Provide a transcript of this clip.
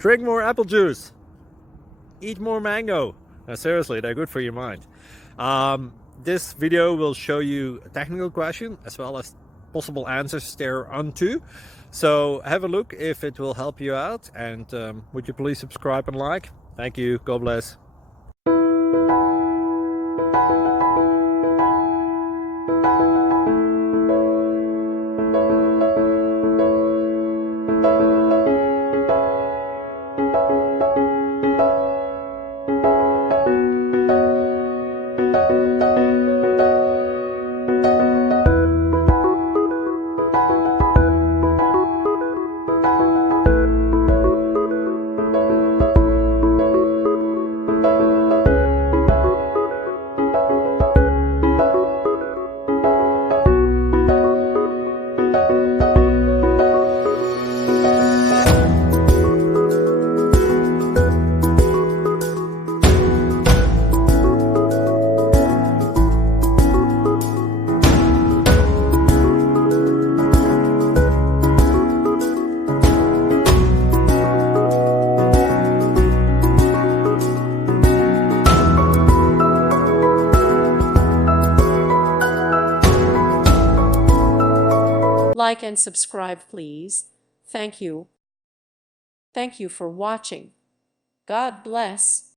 Drink more apple juice. Eat more mango. Now, seriously, they're good for your mind. This video will show you a technical question as well as possible answers thereunto. So have a look if it will help you out, and would you please subscribe and like? Thank you. God bless. Like and subscribe, please. Thank you. Thank you for watching. God bless.